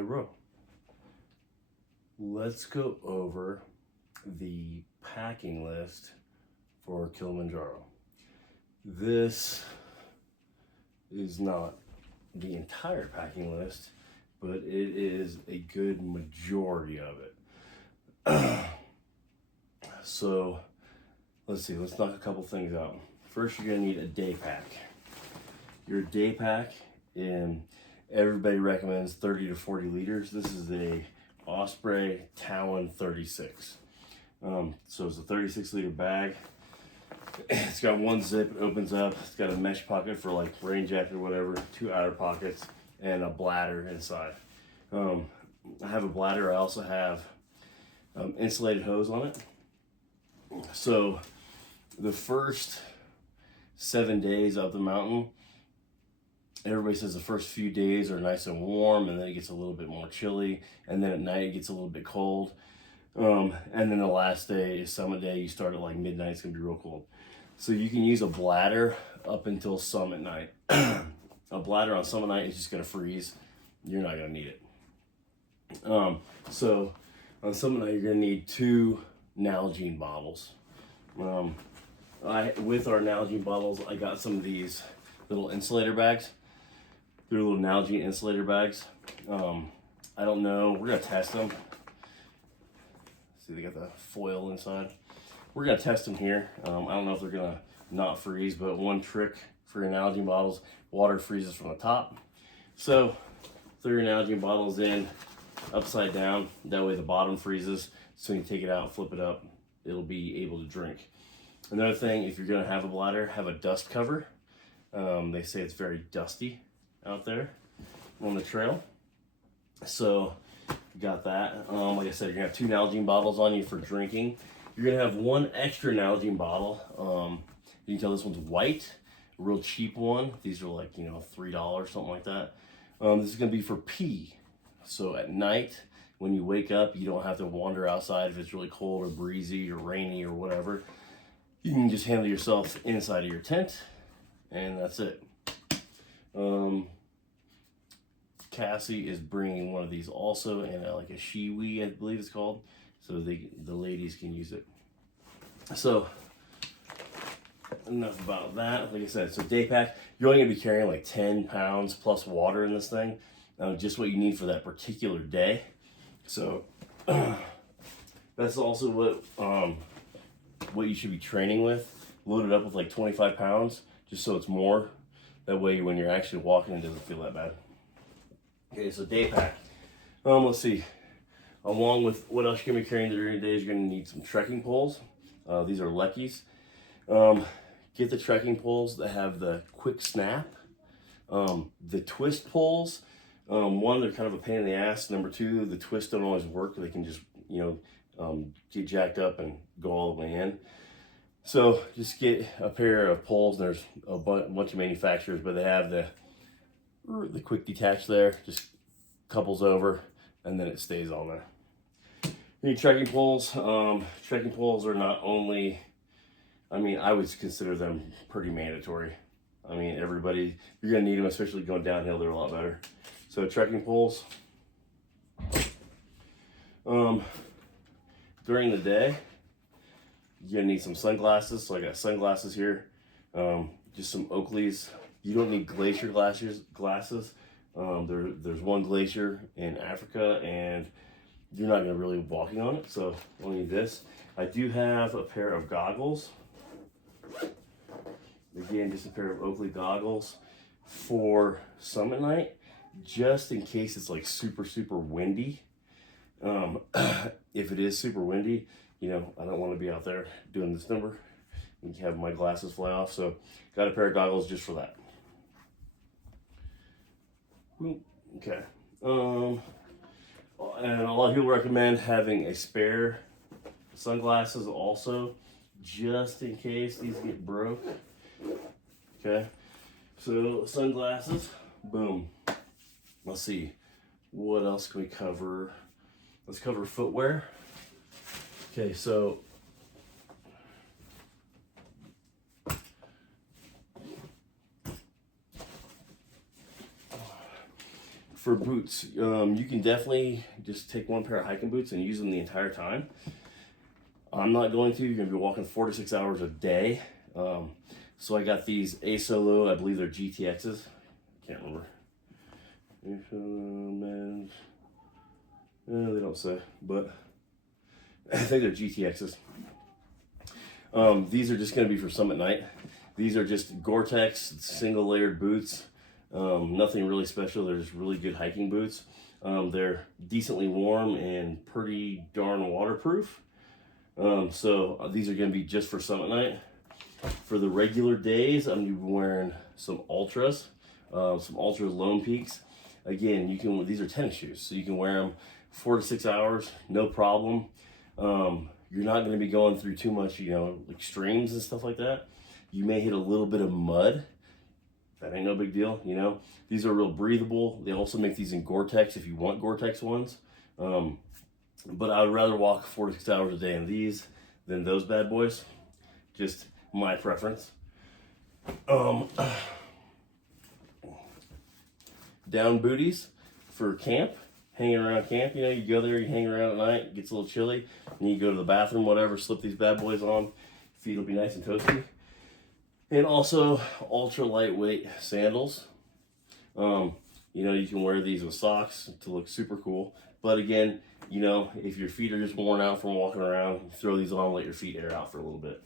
Hey bro, let's go over the packing list for Kilimanjaro. This is not the entire packing list, but it is a good majority of it. So let's see, let's knock a couple things out. First, you're gonna need a day pack. Your day pack, and everybody recommends 30 to 40 liters. This is a Osprey Talon 36. So it's a 36-liter bag. It's got one zip, it opens up. It's got a mesh pocket for like rain jacket or whatever, 2 outer pockets, and a bladder inside. I have a bladder. I also have insulated hose on it. So the first 7 days up the mountain, everybody says the first few days are nice and warm, and then it gets a little bit more chilly, and then at night it gets a little bit cold. And then the last day is summit day. You start at like midnight, it's gonna be real cold. So you can use a bladder up until summit night. A bladder on summit night is just gonna freeze. You're not gonna need it. So on summit night, you're gonna need 2 Nalgene bottles. With our Nalgene bottles, I got some of these little insulator bags. They're little Nalgene insulator bags. I don't know, we're gonna test them. See, they got the foil inside. We're gonna test them here. I don't know if they're gonna not freeze, but one trick for your Nalgene bottles, water freezes from the top. So throw your Nalgene bottles in upside down. That way the bottom freezes. So when you take it out, flip it up, it'll be able to drink. Another thing, if you're gonna have a bladder, have a dust cover. They say it's very dusty out there on the trail. So got that. Like I said, you're gonna have 2 Nalgene bottles on you for drinking. You're gonna have 1 extra Nalgene bottle. You can tell this one's white, a real cheap one. These are like, $3, something like that. This is gonna be for pee. So at night, when you wake up, you don't have to wander outside if it's really cold or breezy or rainy or whatever. You can just handle yourself inside of your tent, and that's it. Cassie is bringing one of these also in like a shiwi, I believe it's called, so the ladies can use it. So enough about that. Like I said, so day pack, you're only gonna be carrying like 10 pounds plus water in this thing, just what you need for that particular day. So that's also what you should be training with. Load it up with like 25 pounds, just so it's more. That way when you're actually walking, it doesn't feel that bad. Okay, so day pack. Let's see. Along with what else you're gonna be carrying during the day is you're gonna need some trekking poles. These are Leckies. Get the trekking poles that have the quick snap. The twist poles, one, they're kind of a pain in the ass. Number 2, the twists don't always work. They can just, get jacked up and go all the way in. So just get a pair of poles. There's a bunch of manufacturers, but they have the quick detach there, just couples over, and then it stays on there. You need trekking poles. Trekking poles are not only, I would consider them pretty mandatory. Everybody, you're gonna need them, especially going downhill, they're a lot better. So trekking poles. During the day, you're gonna need some sunglasses. So I got sunglasses here, just some Oakleys. You don't need glacier glasses. There's one glacier in Africa, and you're not gonna really be walking on it, so you'll need this. I do have a pair of goggles. Again, just a pair of Oakley goggles for summit night, just in case it's like super, super windy. If it is super windy, I don't want to be out there doing this number and have my glasses fly off. So got a pair of goggles just for that. Okay. And a lot of people recommend having a spare sunglasses also, just in case these get broke. Okay. So sunglasses, boom. Let's see. What else can we cover? Let's cover footwear. Okay, so for boots, you can definitely just take one pair of hiking boots and use them the entire time. I'm not going to. You're going to be walking 4 to 6 hours a day. So I got these A Solo, I believe they're GTXs. Can't remember. Men's. They don't say, but I think they're GTXs. These are just going to be for Summit Night. These are just Gore-Tex single layered boots. Nothing really special. They're just really good hiking boots. They're decently warm and pretty darn waterproof. So these are going to be just for Summit Night. For the regular days, I'm going to be wearing some Ultras, some Ultra Lone Peaks. Again, these are tennis shoes, so you can wear them 4 to 6 hours, no problem. You're not going to be going through too much, extremes and stuff like that. You may hit a little bit of mud. That ain't no big deal, These are real breathable. They also make these in Gore-Tex if you want Gore-Tex ones. But I would rather walk 4 to 6 hours a day in these than those bad boys. Just my preference. Down booties for camp, hanging around camp. You go there, you hang around at night, it gets a little chilly, and you go to the bathroom, whatever, slip these bad boys on. Feet will be nice and toasty. And also ultra lightweight sandals. You can wear these with socks to look super cool. But again, if your feet are just worn out from walking around, throw these on, let your feet air out for a little bit.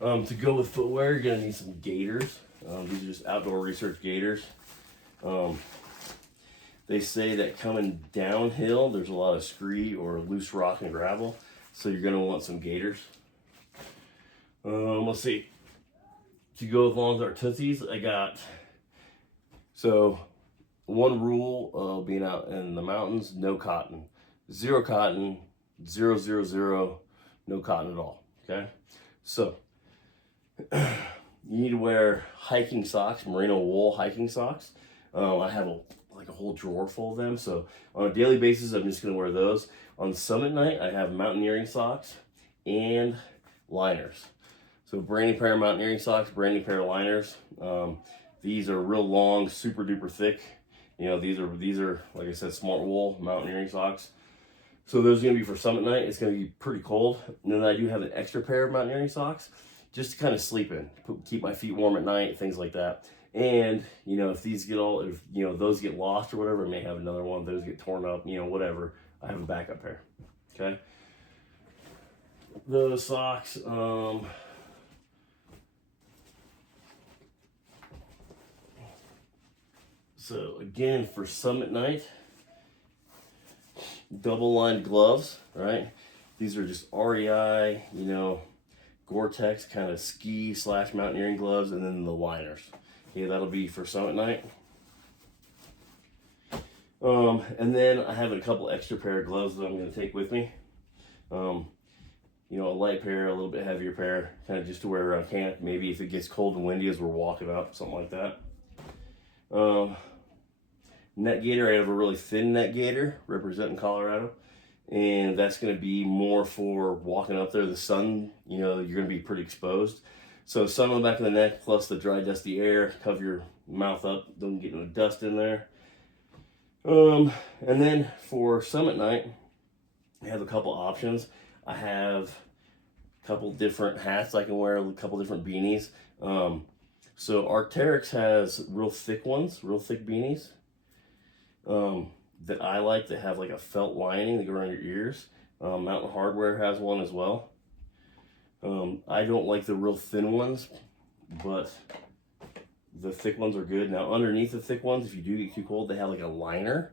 To go with footwear, you're gonna need some gaiters. These are just Outdoor Research gaiters. They say that coming downhill, there's a lot of scree or loose rock and gravel, so you're gonna want some gaiters. Let's see. To go along with our Tootsies, I got, one rule of being out in the mountains, no cotton. 0 cotton, 0, 0, 0, no cotton at all, okay? So, you need to wear hiking socks, merino wool hiking socks. I have a whole drawer full of them, so on a daily basis, I'm just gonna wear those. On Summit Night, I have mountaineering socks and liners. So brand new pair of mountaineering socks, brand new pair of liners. These are real long, super duper thick. These are like I said, smart wool mountaineering socks. So those are gonna be for Summit Night. It's gonna be pretty cold. And then I do have an extra pair of mountaineering socks just to kind of sleep in, keep my feet warm at night, things like that. And if those get lost or whatever, I may have another one. Those get torn up, whatever. I have a backup pair. Okay. Those socks. So again, for Summit Night, double lined gloves, right? These are just REI, Gore-Tex kind of ski / mountaineering gloves, and then the liners. Okay, that'll be for Summit Night. And then I have a couple extra pair of gloves that I'm going to take with me. A light pair, a little bit heavier pair, kind of just to wear around camp. Maybe if it gets cold and windy as we're walking up, something like that. Net gaiter, I have a really thin net gaiter representing Colorado. And that's going to be more for walking up there. The sun, you're going to be pretty exposed. So sun on the back of the neck plus the dry, dusty air. Cover your mouth up. Don't get no dust in there. And then for Summit Night, I have a couple options. I have a couple different hats I can wear, a couple different beanies. So Arc'teryx has real thick ones, real thick beanies. That I like that have like a felt lining that go around your ears. Mountain Hardwear has one as well. I don't like the real thin ones, but the thick ones are good. Now underneath the thick ones, if you do get too cold, they have like a liner.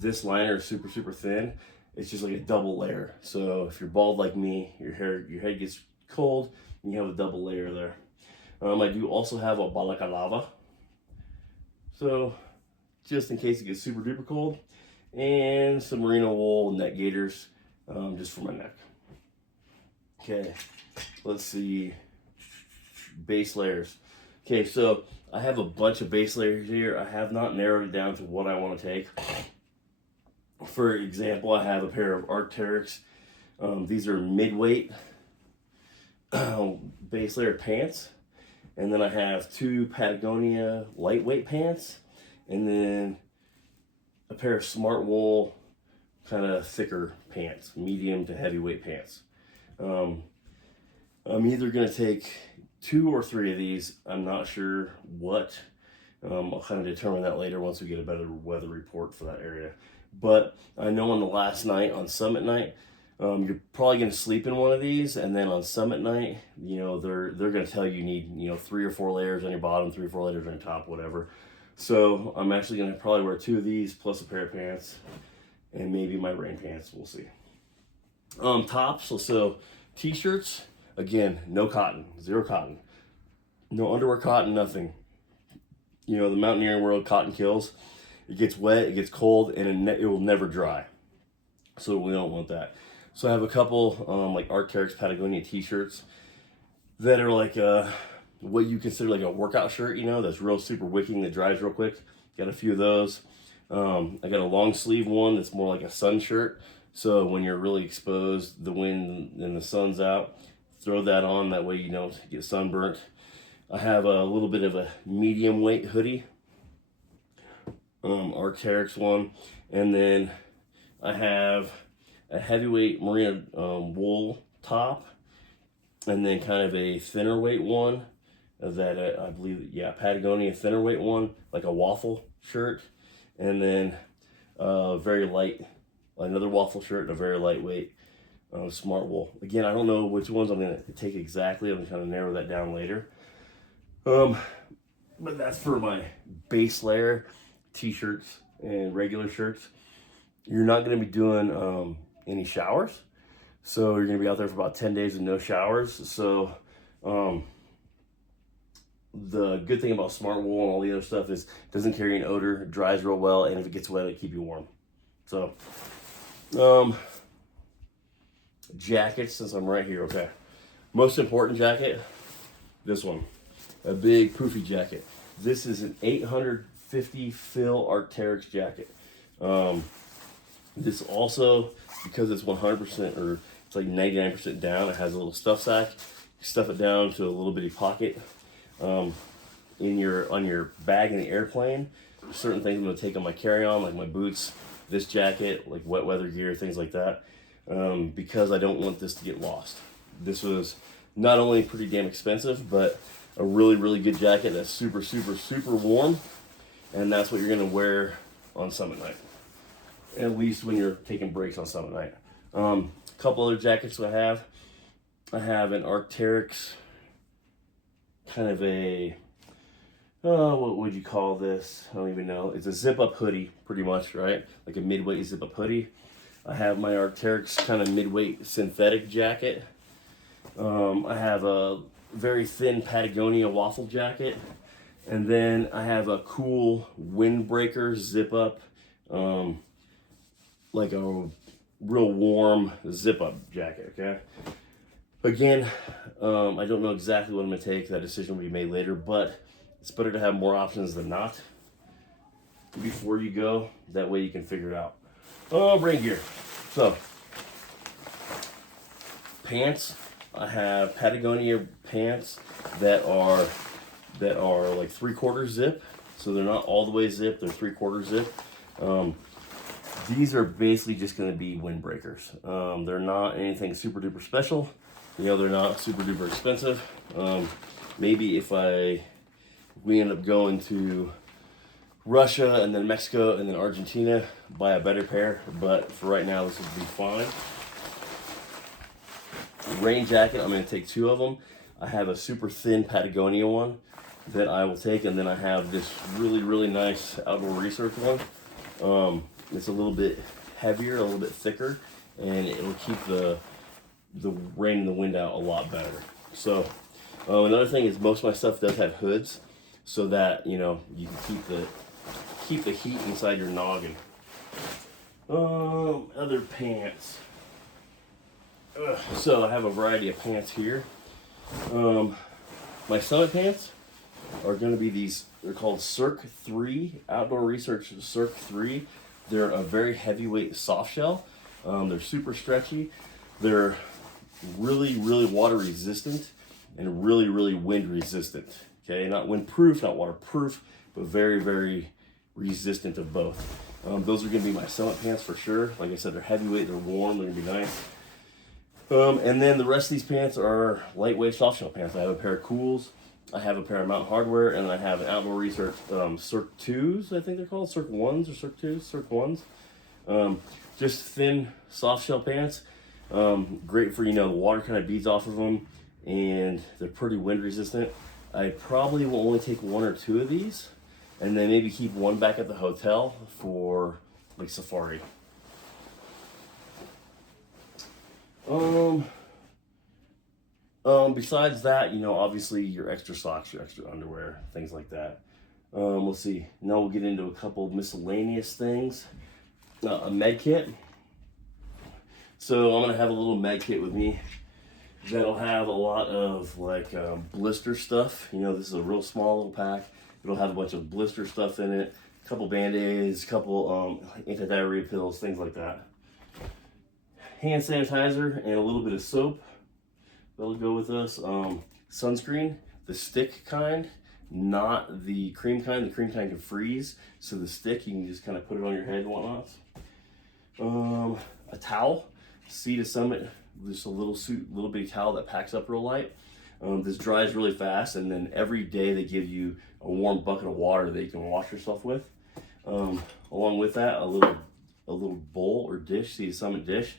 This liner is super, super thin. It's just like a double layer. So if you're bald like me, your head gets cold, and you have a double layer there. I do also have a balaclava. So just in case it gets super duper cold, and some merino wool net gaiters, just for my neck. Okay, let's see, base layers. Okay, so I have a bunch of base layers here. I have not narrowed it down to what I want to take. For example, I have a pair of Arc'teryx. These are mid-weight base layer pants. And then I have 2 Patagonia lightweight pants. and then a pair of smart wool, kind of thicker pants, medium to heavyweight pants. I'm either going to take 2 or 3 of these. I'm not sure what. I'll kind of determine that later once we get a better weather report for that area. But I know on the last night, on summit night, you're probably going to sleep in one of these, and then on summit night, you know, they're going to tell you need, you know, 3 or 4 layers on your bottom, 3 or 4 layers on your top, whatever. So I'm actually going to probably wear 2 of these plus a pair of pants, and maybe my rain pants. We'll see. Tops. So t-shirts. Again, no cotton, 0 cotton, no underwear cotton, nothing. You know, the mountaineering world, cotton kills. It gets wet, it gets cold, and it will never dry. So we don't want that. So I have a couple like Arc'teryx Patagonia t-shirts that are like what you consider like a workout shirt, you know, that's real super wicking, that dries real quick. Got a few of those. I got a long sleeve one that's more like a sun shirt. So when you're really exposed, the wind and the sun's out, throw that on, that way you don't get sunburnt. I have a little bit of a medium weight hoodie, Arc'teryx one, and then I have a heavyweight merino wool top, and then kind of a thinner weight one that I believe, yeah, Patagonia thinner weight one, like a waffle shirt, and then very light, another waffle shirt and a very lightweight smart wool. Again, I don't know which ones I'm going to take exactly. I'm going to kind of narrow that down later. But that's for my base layer t-shirts and regular shirts. You're not going to be doing any showers. So you're going to be out there for about 10 days with no showers. So the good thing about smart wool and all the other stuff is it doesn't carry an odor, it dries real well, and if it gets wet, it keeps you warm. So jackets, since I'm right here, okay. Most important jacket, this one, a big poofy jacket. This is an 850 fill Arc'teryx jacket. This also, because it's 100% or it's like 99% down, it has a little stuff sack. You stuff it down to a little bitty pocket. On your bag in the airplane, there's certain things I'm going to take on my carry-on, like my boots, this jacket, like wet weather gear, things like that. Because I don't want this to get lost. This was not only pretty damn expensive, but a really, really good jacket that's super, super, super warm. And that's what you're going to wear on summit night. At least when you're taking breaks on summit night. A couple other jackets I have. I have an Arc'teryx, kind of a, what would you call this? I don't even know. It's a zip-up hoodie, pretty much, right? Like a midweight zip-up hoodie. I have my Arc'teryx kind of midweight synthetic jacket. I have a very thin Patagonia waffle jacket. And then I have a cool windbreaker zip-up, like a real warm zip-up jacket, okay? Again, I don't know exactly what I'm going to take. That decision will be made later, but it's better to have more options than not before you go. That way you can figure it out. Rain gear. So, pants. I have Patagonia pants that are like 3/4 zip. So they're not all the way zip, they're 3/4 zip. These are basically just going to be windbreakers. They're not anything super duper special. You know, they're not super duper expensive. Maybe if we end up going to Russia and then Mexico and then Argentina, buy a better pair, but for right now this would be fine. Rain jacket, I'm going to take 2 of them. I have a super thin Patagonia one that I will take, and then I have this really, really nice outdoor research one. It's a little bit heavier, a little bit thicker, and it will keep the rain and the wind out a lot better. So another thing is most of my stuff does have hoods, so that, you know, you can keep the heat inside your noggin. Other pants. So I have a variety of pants here. My summit pants are going to be these. They're called Cirque 3 Outdoor Research Cirque 3. They're a very heavyweight soft shell. They're super stretchy. They're really, really water resistant and really, really wind resistant. Okay, not windproof, not waterproof, but very, very resistant of both. Those are going to be my Summit pants for sure. Like I said, they're heavyweight, they're warm, they're going to be nice. And then the rest of these pants are lightweight soft shell pants. I have a pair of Cools, I have a pair of Mountain Hardwear, and I have an Outdoor Research Cirque 2s, I think they're called, Cirque 1s or Cirque 2s, Cirque 1s. Just thin soft shell pants. Great for, the water kind of beads off of them, and they're pretty wind resistant. I probably will only take 1 or 2 of these, and then maybe keep one back at the hotel for like safari. Besides that, obviously your extra socks, your extra underwear, things like that. We'll see. Now we'll get into a couple of miscellaneous things. A med kit. So I'm gonna have a little med kit with me that'll have a lot of like blister stuff. This is a real small little pack. It'll have a bunch of blister stuff in it, a couple band-aids, a couple anti-diarrhea pills, things like that. Hand sanitizer and a little bit of soap. That'll go with us. Sunscreen, the stick kind, not the cream kind. The cream kind can freeze, so the stick you can just kind of put it on your head and whatnot. A towel, Sea to Summit, just a little bitty towel that packs up real light. This dries really fast, and then every day they give you a warm bucket of water that you can wash yourself with. Along with that, a little bowl or dish, Sea to Summit dish.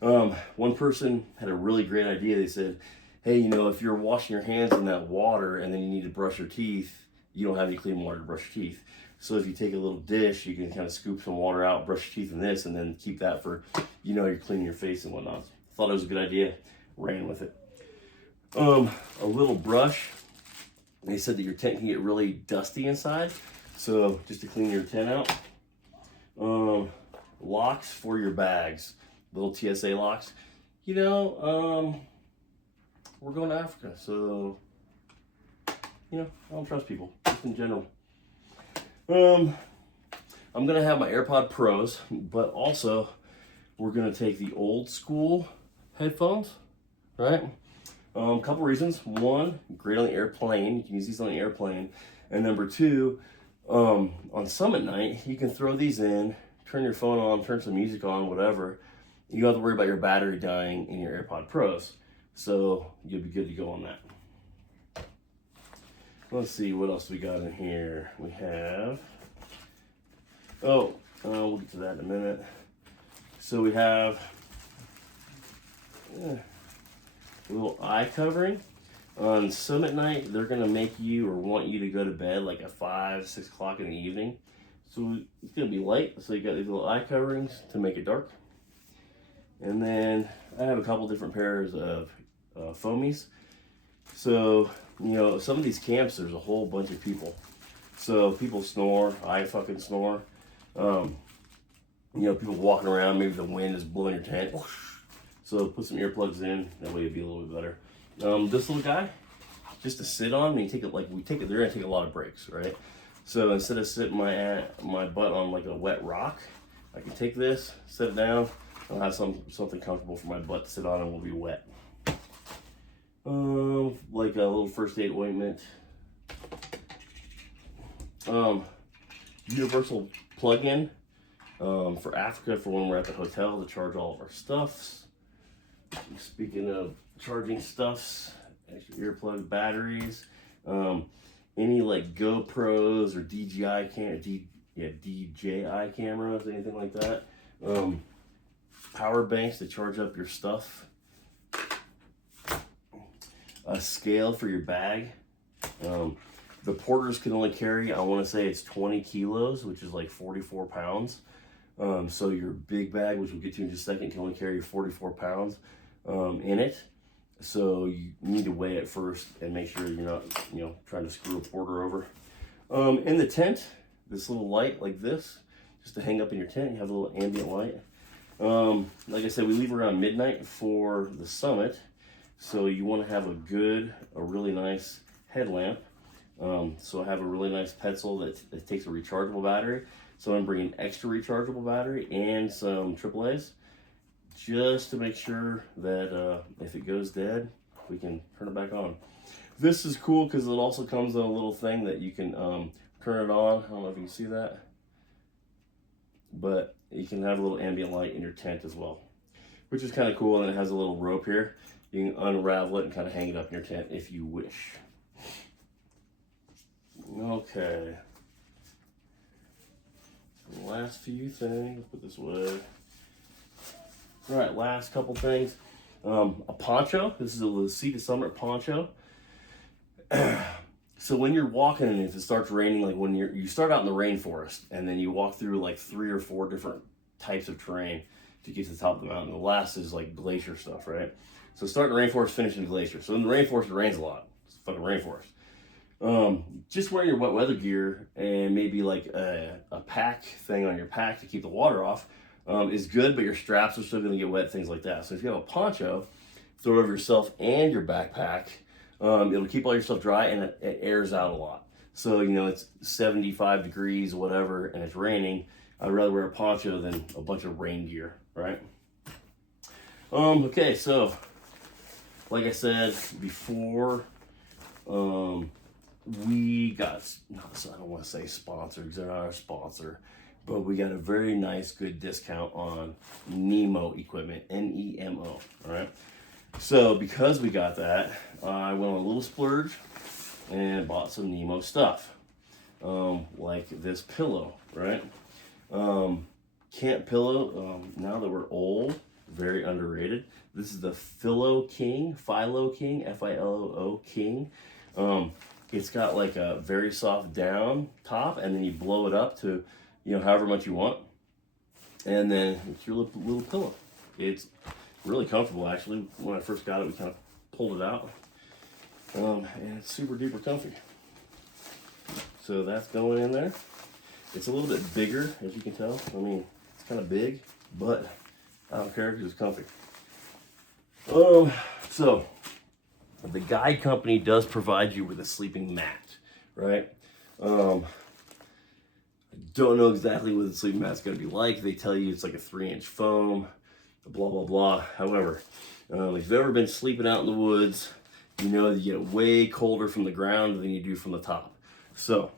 One person had a really great idea. They said, hey, if you're washing your hands in that water and then you need to brush your teeth, you don't have any clean water to brush your teeth. So if you take a little dish, you can kind of scoop some water out, brush your teeth in this, and then keep that for, you're cleaning your face and whatnot. Thought it was a good idea, ran with it. A little brush. They said that your tent can get really dusty inside, so just to clean your tent out. Locks for your bags, little TSA locks. We're going to Africa, so I don't trust people, just in general. I'm gonna have my AirPod Pros, but also we're gonna take the old school headphones, right? Couple reasons. One, great on the airplane. You can use these on the airplane. And number two, on Summit night, you can throw these in, turn your phone on, turn some music on, whatever. You don't have to worry about your battery dying in your AirPod Pros. So you'll be good to go on that. Let's see, what else we got in here? We have, we'll get to that in a minute. So we have a little eye covering. On Summit night, they're gonna make you or want you to go to bed like at 5, 6 o'clock in the evening. So it's gonna be light, so you got these little eye coverings to make it dark. And then I have a couple different pairs of foamies. So, some of these camps, there's a whole bunch of people. So people snore, I fucking snore. People walking around, maybe the wind is blowing your tent. So put some earplugs in, that way it'll be a little bit better. This little guy, just to sit on, they're gonna take a lot of breaks, right? So instead of sitting my butt on like a wet rock, I can take this, set it down, I'll have something comfortable for my butt to sit on and will be wet. Like a little first aid ointment. Universal plug-in for Africa for when we're at the hotel to charge all of our stuffs. Speaking of charging stuffs, extra earplug batteries, any like GoPros or DJI cameras, anything like that. Power banks to charge up your stuff. A scale for your bag. The porters can only carry, I want to say it's 20 kilos, which is like 44 pounds. So your big bag, which we'll get to in just a second, can only carry 44 pounds in it. So you need to weigh it first and make sure you're not, trying to screw a porter over. In the tent, this little light like this, just to hang up in your tent. You have a little ambient light. Like I said, we leave around midnight for the summit. So you want to have a really nice headlamp. So I have a really nice pencil that takes a rechargeable battery. So I'm bringing extra rechargeable battery and some AAAs just to make sure that if it goes dead, we can turn it back on. This is cool because it also comes in a little thing that you can turn it on. I don't know if you can see that. but you can have a little ambient light in your tent as well, which is kind of cool. And it has a little rope here. You can unravel it and kind of hang it up in your tent if you wish. Okay. The last few things, put this away. All right, last couple things. A poncho. This is a Sea to Summit poncho. So when you're walking and if it starts raining, like when you start out in the rainforest and then you walk through like 3 or 4 different types of terrain to get to the top of the mountain. The last is like glacier stuff, right? So start in the rainforest, finish in the glacier. So in the rainforest, it rains a lot. It's fucking rainforest. Just wearing your wet weather gear and maybe like a pack thing on your pack to keep the water off is good, but your straps are still going to get wet, things like that. So if you have a poncho, throw it over yourself and your backpack. It'll keep all your stuff dry and it airs out a lot. So, you know, it's 75 degrees, whatever, and it's raining. I'd rather wear a poncho than a bunch of rain gear, right? Okay, so like I said before, we got, I don't want to say sponsor because they're not our sponsor, but we got a very nice, good discount on Nemo equipment, Nemo, all right? So because we got that, I went on a little splurge and bought some Nemo stuff, like this pillow, right? Camp pillow, now that we're old, very underrated. This is the Philo King, F-I-L-O King. It's got like a very soft down top, and then you blow it up to, you know, however much you want. And then it's your little pillow. It's really comfortable, actually. When I first got it, we kind of pulled it out. And it's super duper comfy. So that's going in there. It's a little bit bigger, as you can tell. I mean, it's kind of big, but I don't care because it's comfy. So the guide company does provide you with a sleeping mat, right? I don't know exactly what the sleeping mat's going to be like. They tell you it's like a 3-inch foam, blah, blah, blah. However, if you've ever been sleeping out in the woods, you know that you get way colder from the ground than you do from the top. So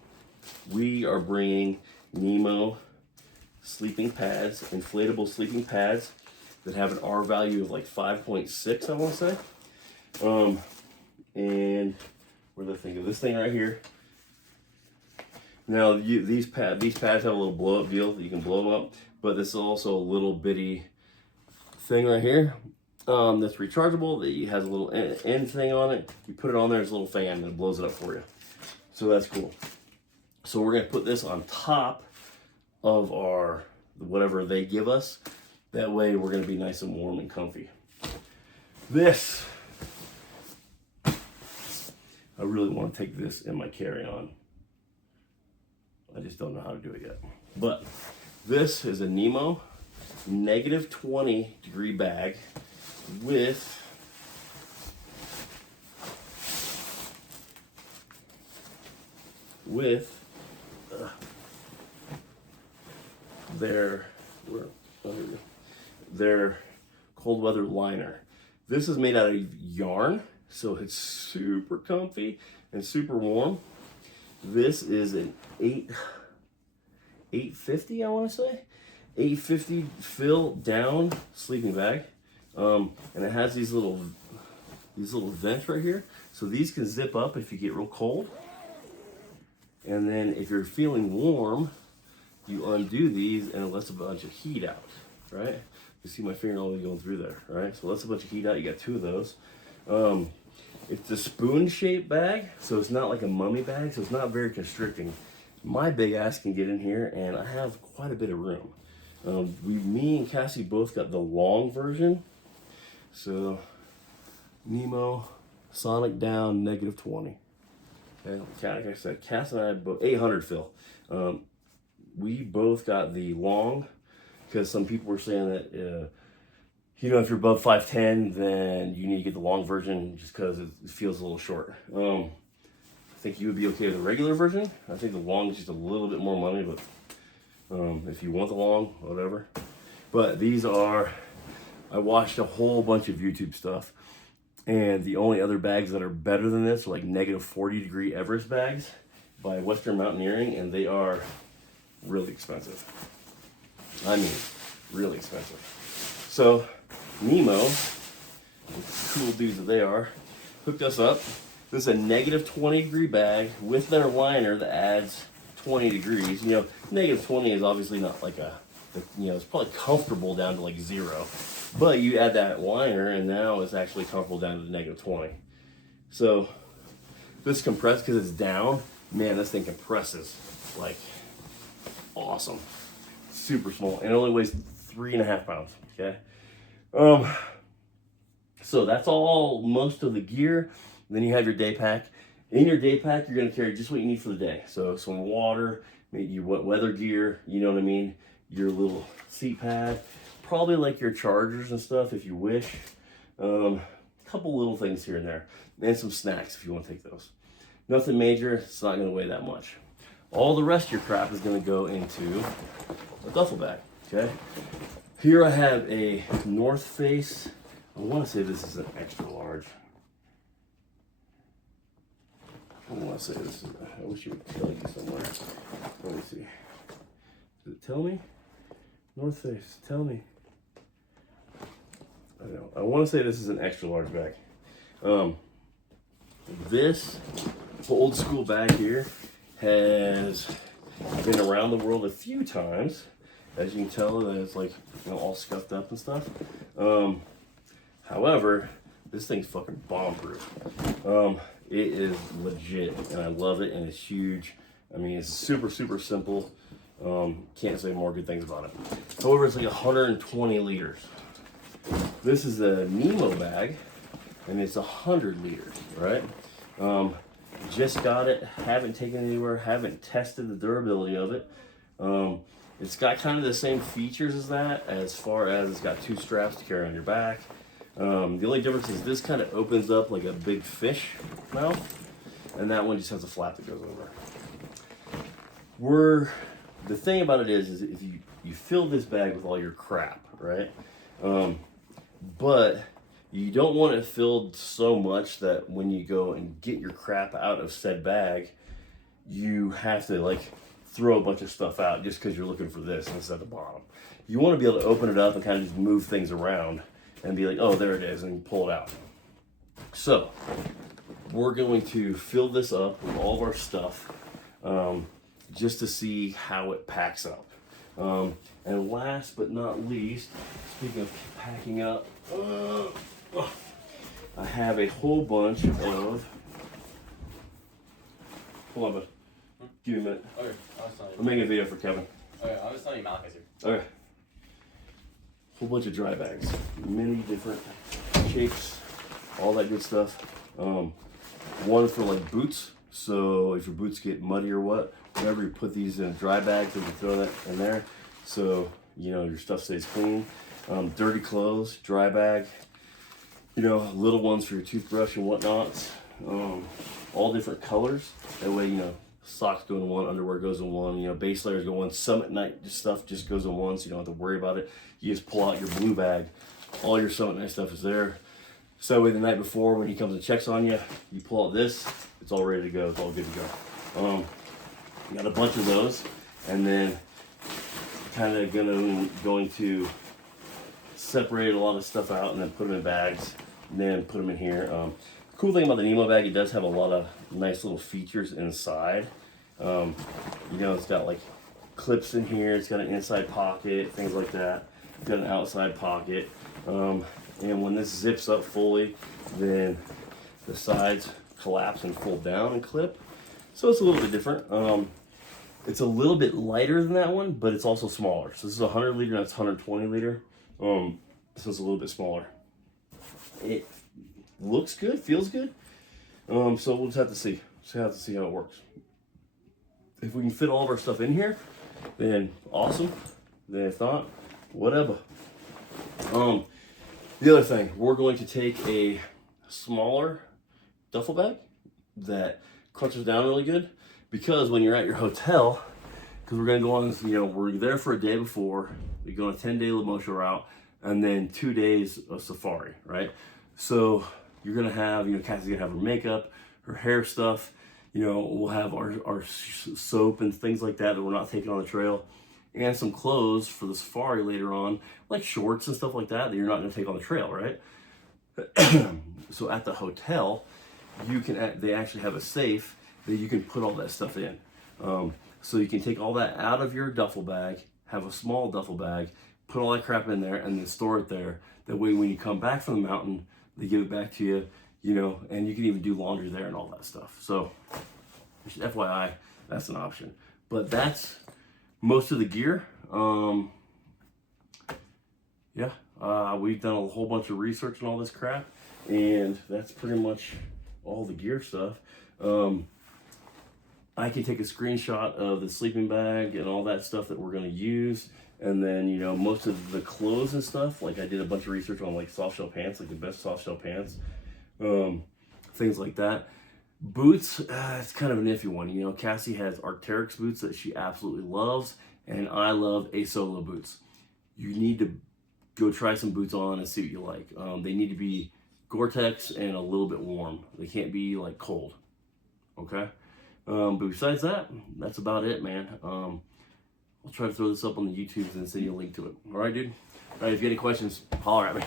we are bringing Nemo sleeping pads, inflatable sleeping pads that have an R value of like 5.6, I want to say. And where's the thing? This thing right here. Now these pads have a little blow up deal that you can blow up, but this is also a little bitty thing right here that's rechargeable. That has a little end thing on it. You put it on there, there's a little fan and it blows it up for you. So that's cool. So we're gonna put this on top of our whatever they give us. That way we're gonna be nice and warm and comfy. This, I really want to take this in my carry-on. I just don't know how to do it yet. But this is a Nemo -20 degree bag with their cold weather liner. This is made out of yarn, so it's super comfy and super warm. This is an 850, I want to say, 850 fill down sleeping bag, and it has these little vents right here, so these can zip up if you get real cold. And then if you're feeling warm, you undo these and it lets a bunch of heat out, right? You see my finger already going through there, right? So it lets a bunch of heat out. You got 2 of those. It's a spoon-shaped bag, so it's not like a mummy bag, so it's not very constricting. My big ass can get in here, and I have quite a bit of room. Me and Cassie both got the long version. So, Nemo, Sonic down, -20. Okay, like I said, Cass and I both, 800 fill. We both got the long, because some people were saying that, you know, if you're above 5'10", then you need to get the long version just because it feels a little short. I think you would be okay with the regular version. I think the long is just a little bit more money, but if you want the long, whatever. But these are, I watched a whole bunch of YouTube stuff, and the only other bags that are better than this are like -40 degree Everest bags by Western Mountaineering, and they are really expensive. I mean, really expensive. So Nemo, cool dudes that they are, hooked us up. This is a negative 20 degree bag with their liner that adds 20 degrees. You know, negative 20 is obviously not like you know, it's probably comfortable down to like 0. But you add that liner and now it's actually comfortable down to negative 20. So this compressed, because it's down, man, this thing compresses like awesome. Super small, and it only weighs 3.5 pounds, okay? So that's all, most of the gear. Then you have your day pack. In your day pack, you're gonna carry just what you need for the day. So some water, maybe your wet weather gear, you know what I mean? Your little seat pad, probably like your chargers and stuff if you wish. Couple little things here and there, and some snacks if you want to take those. Nothing major, it's not gonna weigh that much. All the rest of your crap is gonna go into a duffel bag, okay? Here I have a North Face. I wanna say this is an extra large. I want to say this is, I wish it would tell you somewhere. Let me see. Does it tell me? North Face, tell me. I don't know. I want to say this is an extra large bag. This old school bag here has been around the world a few times. As you can tell, that it's like, you know, all scuffed up and stuff. However, this thing's fucking bomb proof. It is legit, and I love it, and it's huge. I mean, it's super, super simple. Can't say more good things about it. However, it's like 120 liters. This is a Nemo bag, and it's 100 liters, right? Just got it, haven't taken it anywhere, haven't tested the durability of it. It's got kind of the same features as that, as far as it's got 2 straps to carry on your back. The only difference is this kind of opens up like a big fish mouth, and that one just has a flap that goes over. The thing about it is if you fill this bag with all your crap, right? But you don't want it filled so much that when you go and get your crap out of said bag, you have to like throw a bunch of stuff out just because you're looking for this and it's at the bottom. You want to be able to open it up and kind of just move things around and be like, oh, there it is, and you pull it out. So we're going to fill this up with all of our stuff just to see how it packs up. And last but not least, speaking of packing up, I have a whole bunch of, hold on, bud. Give me a minute. Okay, I'm making a video for Kevin. Okay, I was telling you Malachi's here. Okay. Whole bunch of dry bags, many different shapes, all that good stuff. One for like boots, so if your boots get muddy or whatever, you put these in dry bags and you throw that in there, so you know your stuff stays clean. Dirty clothes, dry bag. You know, little ones for your toothbrush and whatnots. All different colors. That way, you know, socks go in one, underwear goes in one, you know, base layers go in one, Summit Night stuff just goes in one, so you don't have to worry about it. You just pull out your blue bag, all your Summit Night stuff is there. So the night before when he comes and checks on you, you pull out this, it's all ready to go, it's all good to go. Got a bunch of those, and then kind of going to separate a lot of stuff out and then put them in bags, and then put them in here. Cool thing about the Nemo bag, it does have a lot of nice little features inside. You know, it's got like clips in here, it's got an inside pocket, things like that. It's got an outside pocket. And when this zips up fully, then the sides collapse and fold down and clip. So it's a little bit different. It's a little bit lighter than that one, but it's also smaller. So this is 100 liter, that's 120 liter. So it's a little bit smaller. It looks good, feels good. So we'll just have to see. How it works. If we can fit all of our stuff in here, then awesome. Then if not, whatever. The other thing, we're going to take a smaller duffel bag that crunches down really good, because when you're at your hotel, because we're going to go on, you know, we're there for a day before, we go on a 10-day Lamosha route, and then 2 days of safari, right? So you're going to have, you know, Cassie's going to have her makeup, her hair stuff, you know, we'll have our soap and things like that we're not taking on the trail. and some clothes for the safari later on, like shorts and stuff like that you're not going to take on the trail, right? So at the hotel, they actually have a safe that you can put all that stuff in. So you can take all that out of your duffel bag, have a small duffel bag, put all that crap in there, and then store it there. That way, when you come back from the mountain, they give it back to you, you know, and you can even do laundry there and all that stuff. So, just FYI, that's an option. But that's most of the gear. We've done a whole bunch of research and all this crap, and that's pretty much all the gear stuff. I can take a screenshot of the sleeping bag and all that stuff that we're going to use. And then, you know, most of the clothes and stuff, like I did a bunch of research on like soft shell pants, like the best soft shell pants, things like that. Boots, it's kind of an iffy one. You know, Cassie has Arc'teryx boots that she absolutely loves, and I love A-Solo boots. You need to go try some boots on and see what you like. They need to be Gore-Tex and a little bit warm. They can't be like cold, okay? But besides that, that's about it, man. I'll try to throw this up on the YouTubes and send you a link to it. All right, dude? All right, if you have any questions, holler at me.